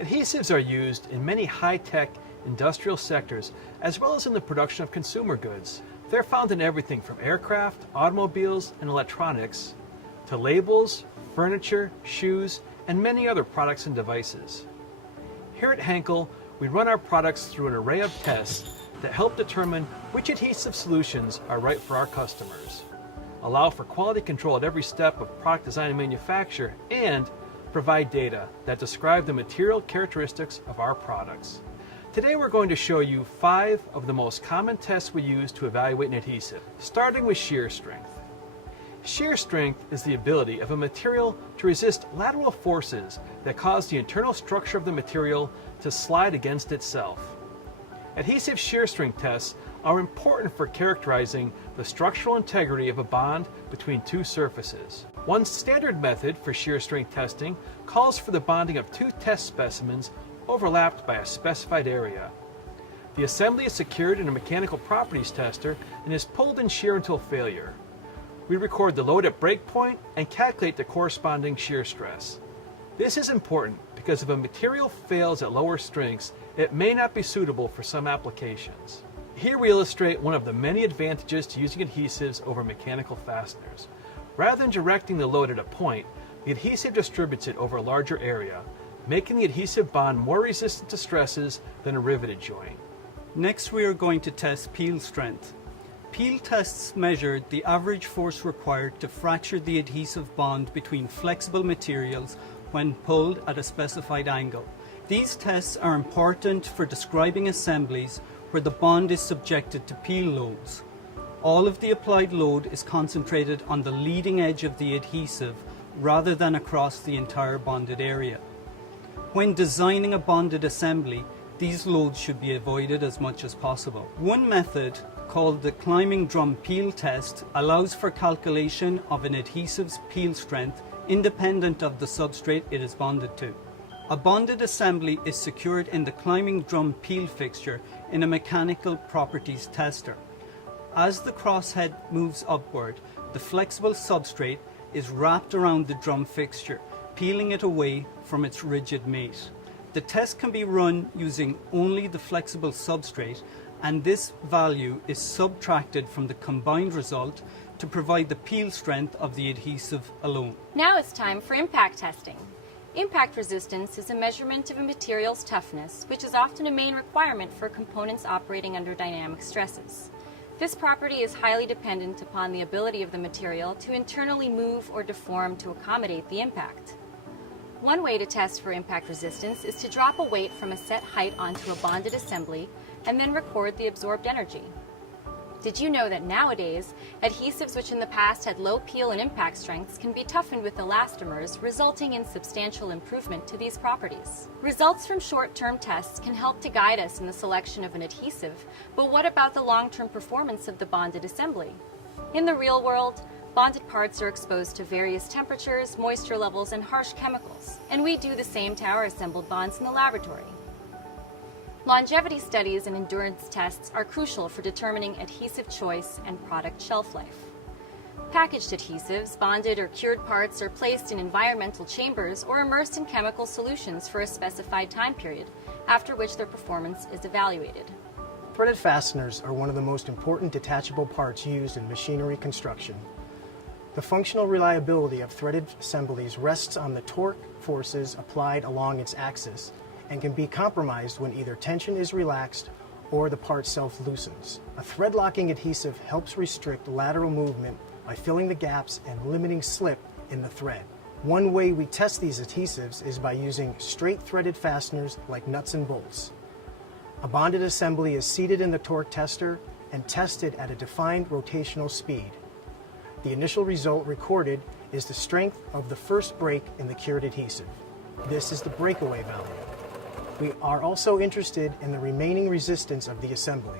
Adhesives are used in many high-tech industrial sectors as well as in the production of consumer goods. They're found in everything from aircraft, automobiles, and electronics to labels, furniture, shoes, and many other products and devices. Here at Henkel, we run our products through an array of tests that help determine which adhesive solutions are right for our customers, allow for quality control at every step of product design and manufacture, and provide data that describe the material characteristics of our products. Today we're going to show you 5 of the most common tests we use to evaluate an adhesive, starting with shear strength. Shear strength is the ability of a material to resist lateral forces that cause the internal structure of the material to slide against itself. Adhesive shear strength tests are important for characterizing the structural integrity of a bond between two surfaces. One standard method for shear strength testing calls for the bonding of 2 test specimens overlapped by a specified area. The assembly is secured in a mechanical properties tester and is pulled in shear until failure. We record the load at breakpoint and calculate the corresponding shear stress. This is important because if a material fails at lower strengths, it may not be suitable for some applications. Here we illustrate one of the many advantages to using adhesives over mechanical fasteners. Rather than directing the load at a point, the adhesive distributes it over a larger area, making the adhesive bond more resistant to stresses than a riveted joint. Next, we are going to test peel strength. Peel tests measure the average force required to fracture the adhesive bond between flexible materials when pulled at a specified angle. These tests are important for describing assemblies where the bond is subjected to peel loads. All of the applied load is concentrated on the leading edge of the adhesive rather than across the entire bonded area. When designing a bonded assembly, these loads should be avoided as much as possible. One method, called the climbing drum peel test, allows for calculation of an adhesive's peel strength independent of the substrate it is bonded to. A bonded assembly is secured in the climbing drum peel fixture in a mechanical properties tester. As the crosshead moves upward, the flexible substrate is wrapped around the drum fixture, peeling it away from its rigid mate. The test can be run using only the flexible substrate, and this value is subtracted from the combined result to provide the peel strength of the adhesive alone. Now it's time for impact testing. Impact resistance is a measurement of a material's toughness, which is often a main requirement for components operating under dynamic stresses. This property is highly dependent upon the ability of the material to internally move or deform to accommodate the impact. One way to test for impact resistance is to drop a weight from a set height onto a bonded assembly and then record the absorbed energy. Did you know that nowadays, adhesives which in the past had low peel and impact strengths can be toughened with elastomers, resulting in substantial improvement to these properties? Results from short-term tests can help to guide us in the selection of an adhesive, but what about the long-term performance of the bonded assembly? In the real world, bonded parts are exposed to various temperatures, moisture levels, and harsh chemicals, and we do the same to our assembled bonds in the laboratory. Longevity studies and endurance tests are crucial for determining adhesive choice and product shelf life. Packaged adhesives, bonded or cured parts are placed in environmental chambers or immersed in chemical solutions for a specified time period, after which their performance is evaluated. Threaded fasteners are one of the most important detachable parts used in machinery construction. The functional reliability of threaded assemblies rests on the torque forces applied along its axis and can be compromised when either tension is relaxed or the part self-loosens. A thread-locking adhesive helps restrict lateral movement by filling the gaps and limiting slip in the thread. One way we test these adhesives is by using straight threaded fasteners like nuts and bolts. A bonded assembly is seated in the torque tester and tested at a defined rotational speed. The initial result recorded is the strength of the first break in the cured adhesive. This is the breakaway value. We are also interested in the remaining resistance of the assembly,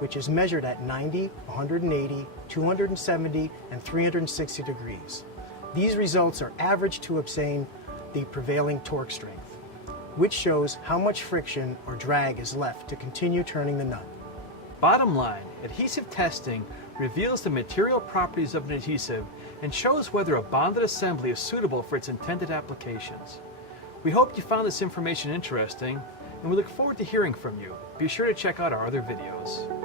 which is measured at 90, 180, 270, and 360 degrees. These results are averaged to obtain the prevailing torque strength, which shows how much friction or drag is left to continue turning the nut. Bottom line, adhesive testing reveals the material properties of an adhesive and shows whether a bonded assembly is suitable for its intended applications. We hope you found this information interesting, and we look forward to hearing from you. Be sure to check out our other videos.